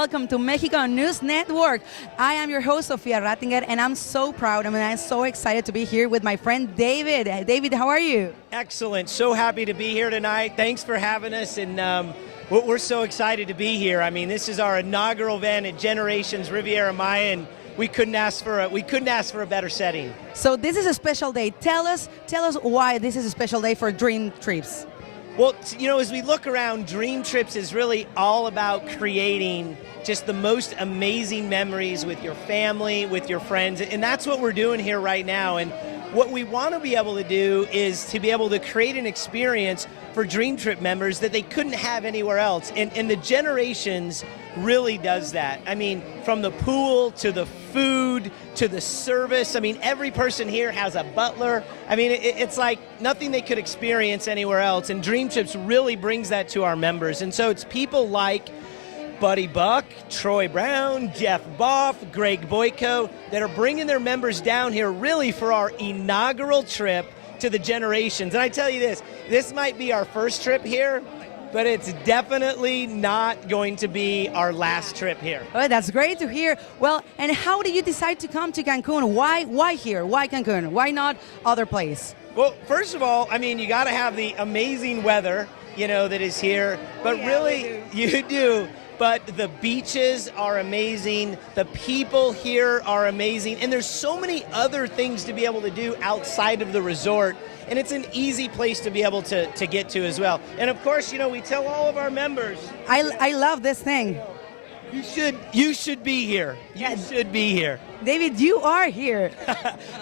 welcome to Mexico News Network. I am your host, Sofia Rattinger, and I'm so proud. I'm so excited to be here with my friend David. David, how are you? Excellent. So happy to be here tonight. Thanks for having us, and we're so excited to be here. I mean, this is our inaugural event at Generations Riviera Maya, and we couldn't ask for a better setting. So this is a special day. Tell us why this is a special day for Dream Trips. Well, as we look around, Dream Trips is really all about creating just the most amazing memories with your family, with your friends, and that's what we're doing here right now. And what we want to be able to do is to be able to create an experience for Dream Trip members that they couldn't have anywhere else. And the Generations really does that. I mean, from the pool to the food to the service. I mean, every person here has a butler. I mean, it's like nothing they could experience anywhere else. And Dream Trips really brings that to our members. And so it's people like Buddy Buck, Troy Brown, Jeff Boff, Greg Boyko that are bringing their members down here really for our inaugural trip to the Generations. And I tell you this might be our first trip here, but it's definitely not going to be our last trip here. Oh, that's great to hear. Well, and how did you decide to come to Cancun? Why here? Why Cancun? Why not other place? Well, first of all, I mean, you got to have the amazing weather, that is here. But really, you do. But the beaches are amazing. The people here are amazing. And there's so many other things to be able to do outside of the resort. And it's an easy place to be able to get to as well. And of course, we tell all of our members. I love this thing. You should be here. You should be here. David, you are here.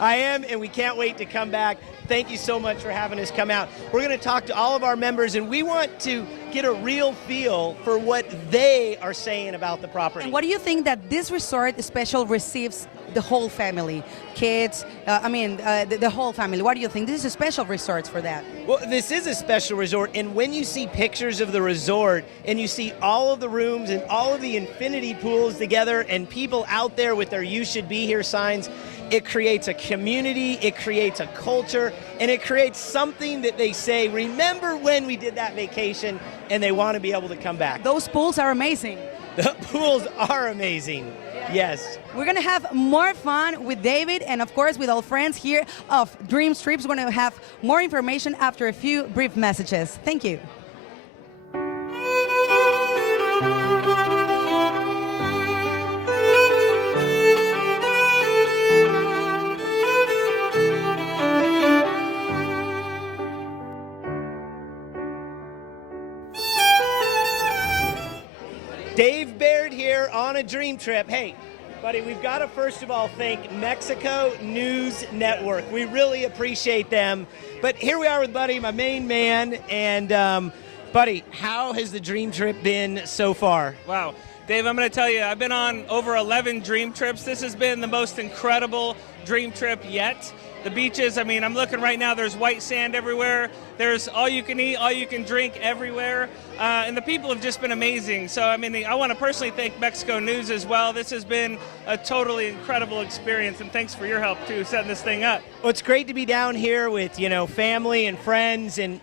I am, and we can't wait to come back. Thank you so much for having us come out. We're going to talk to all of our members, and we want to get a real feel for what they are saying about the property. And what do you think that this resort special receives the whole family? Kids, the whole family. What do you think? This is a special resort for that. Well, this is a special resort, and when you see pictures of the resort, and you see all of the rooms and all of the infinity pools together, and people out there with their "You Should Be Here" signs, it creates a community, it creates a culture, and it creates something that they say, remember when we did that vacation, and they want to be able to come back. Those pools are amazing. The pools are amazing. Yes. We're going to have more fun with David and, of course, with all friends here of Dream Trips. We're going to have more information after a few brief messages. Thank you. Dave Baird here on a Dream Trip. Hey, buddy, we've got to first of all thank Mexico News Network. We really appreciate them. But here we are with Buddy, my main man. And Buddy, how has the Dream Trip been so far? Wow. Dave, I'm going to tell you, I've been on over 11 Dream Trips. This has been the most incredible Dream Trip yet. The beaches, I'm looking right now, there's white sand everywhere. There's all you can eat, all you can drink everywhere. And the people have just been amazing. So, I want to personally thank Mexico News as well. This has been a totally incredible experience, and thanks for your help, too, setting this thing up. Well, it's great to be down here with, family and friends. And,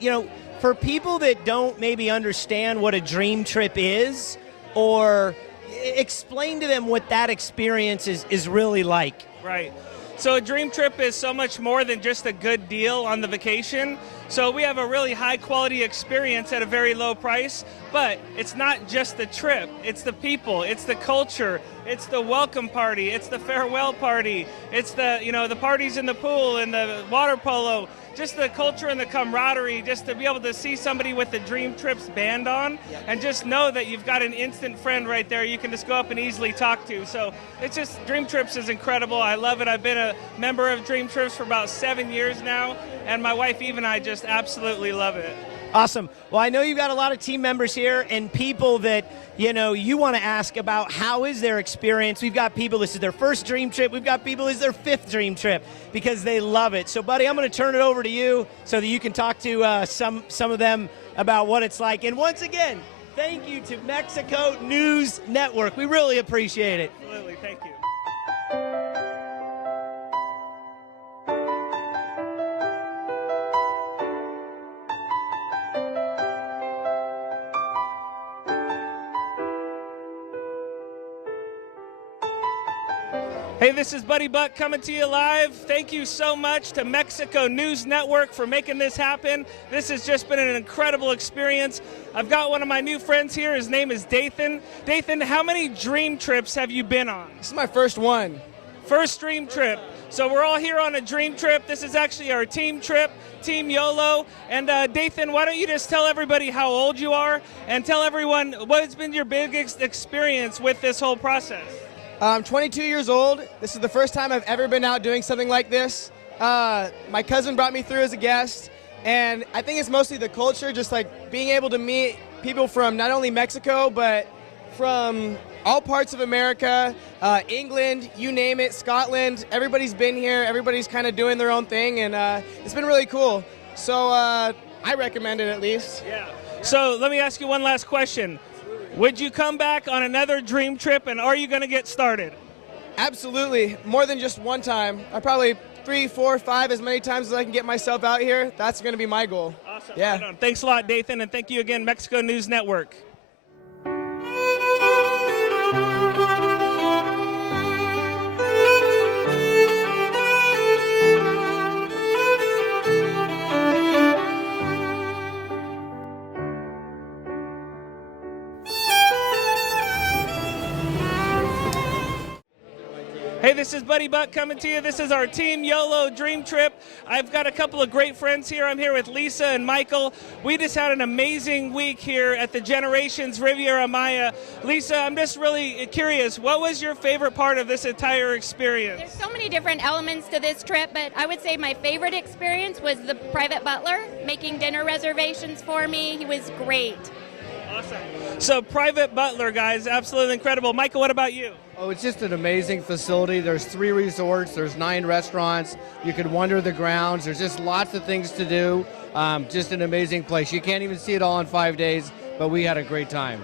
for people that don't maybe understand what a Dream Trip is, or explain to them what that experience is really like. Right. So a Dream Trip is so much more than just a good deal on the vacation. So we have a really high quality experience at a very low price, but it's not just the trip, it's the people, it's the culture, it's the welcome party, it's the farewell party, it's the, the parties in the pool and the water polo, just the culture and the camaraderie, just to be able to see somebody with the Dream Trips band on and just know that you've got an instant friend right there you can just go up and easily talk to. So it's just, Dream Trips is incredible. I love it. I've been a member of Dream Trips for about 7 years now, and my wife Eve and I just absolutely love it. Awesome. Well, I know you've got a lot of team members here and people that, you want to ask about how is their experience. We've got people, this is their first Dream Trip. We've got people, this is their 5th Dream Trip because they love it. So, buddy, I'm going to turn it over to you so that you can talk to some of them about what it's like. And once again, thank you to Mexico News Network. We really appreciate it. Absolutely. Thank you. Hey, this is Buddy Buck coming to you live. Thank you so much to Mexico News Network for making this happen. This has just been an incredible experience. I've got one of my new friends here. His name is Dathan. Dathan, how many dream trips have you been on? This is my first one. First dream trip. So we're all here on a dream trip. This is actually our team trip, Team YOLO. And Dathan, why don't you just tell everybody how old you are and tell everyone what's been your biggest experience with this whole process? I'm 22 years old. This is the first time I've ever been out doing something like this. My cousin brought me through as a guest, and I think it's mostly the culture, just like being able to meet people from not only Mexico, but from all parts of America, England, you name it, Scotland. Everybody's been here. Everybody's kind of doing their own thing, and it's been really cool. So I recommend it at least. Yeah. So let me ask you one last question. Would you come back on another dream trip, and are you going to get started? Absolutely. More than just one time. I probably 3, 4, 5, as many times as I can get myself out here. That's going to be my goal. Awesome. Yeah. Right on. Thanks a lot, Dathan, and thank you again, Mexico News Network. Hey, this is Buddy Buck coming to you. This is our Team YOLO Dream Trip. I've got a couple of great friends here. I'm here with Lisa and Michael. We just had an amazing week here at the Generations Riviera Maya. Lisa, I'm just really curious, what was your favorite part of this entire experience? There's so many different elements to this trip, but I would say my favorite experience was the private butler making dinner reservations for me. He was great. Awesome. So private butler, guys, absolutely incredible. Michael, what about you? Oh, it's just an amazing facility. There's 3 resorts, there's 9 restaurants. You can wander the grounds. There's just lots of things to do. Just an amazing place. You can't even see it all in 5 days, but we had a great time.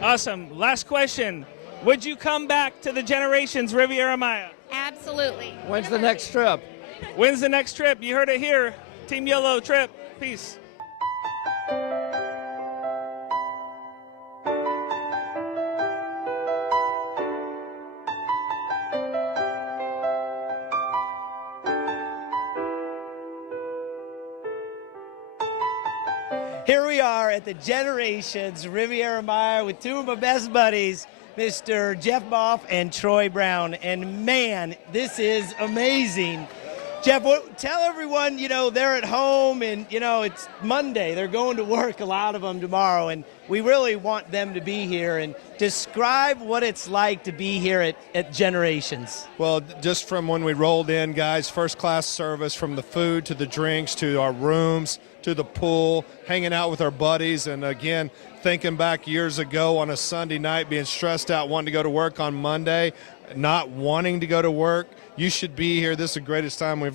Awesome. Last question. Would you come back to the Generations Riviera Maya? Absolutely. When's the next trip? When's the next trip? You heard it here. Team YOLO trip. Peace. Here we are at the Generations Riviera Maya with 2 of my best buddies, Mr. Jeff Boff and Troy Brown. And man, this is amazing. Jeff, tell everyone, they're at home and, it's Monday. They're going to work, a lot of them tomorrow, and we really want them to be here. And describe what it's like to be here at Generations. Well, just from when we rolled in, guys, first-class service, from the food to the drinks to our rooms to the pool, hanging out with our buddies, and again, thinking back years ago on a Sunday night, being stressed out, wanting to go to work on Monday, not wanting to go to work. You should be here. This is the greatest time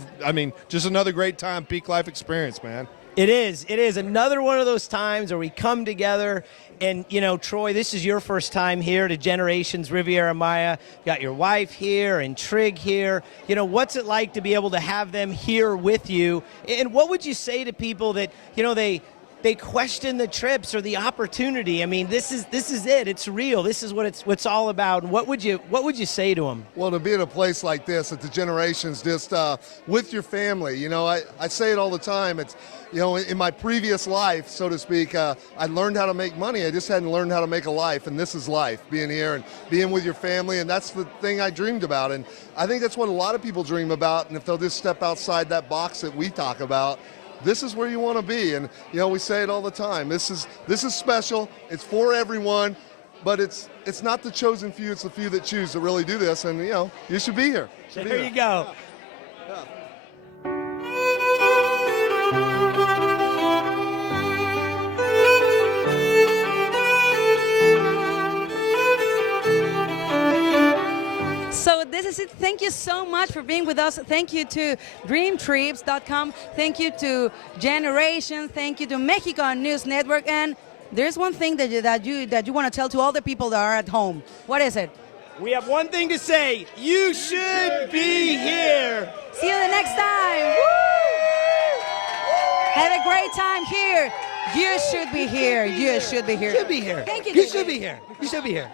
just another great time, peak life experience, man. It is another one of those times where we come together. And, Troy, this is your first time here to Generations Riviera Maya. You got your wife here and Trig here. What's it like to be able to have them here with you? And what would you say to people that, they question the trips or the opportunity? I mean, this is it. It's real. This is what it's all about. What would you say to them? Well, to be in a place like this at the Generations, just with your family, I say it all the time. It's, in my previous life, so to speak, I learned how to make money. I just hadn't learned how to make a life, and this is life, being here and being with your family, and that's the thing I dreamed about. And I think that's what a lot of people dream about, and if they'll just step outside that box that we talk about, this is where you want to be. And, we say it all the time. This is special. It's for everyone, but it's not the chosen few. It's the few that choose to really do this. And, you should be here. There you go. So this is it. Thank you so much for being with us. Thank you to DreamTrips.com. Thank you to Generations. Thank you to Mexico News Network. And there's one thing that you want to tell to all the people that are at home. What is it? We have one thing to say. You should be here. See you the next time. Had a great time here. You should be here. You should be here. You should be here. Thank you. You should be here. You should be here.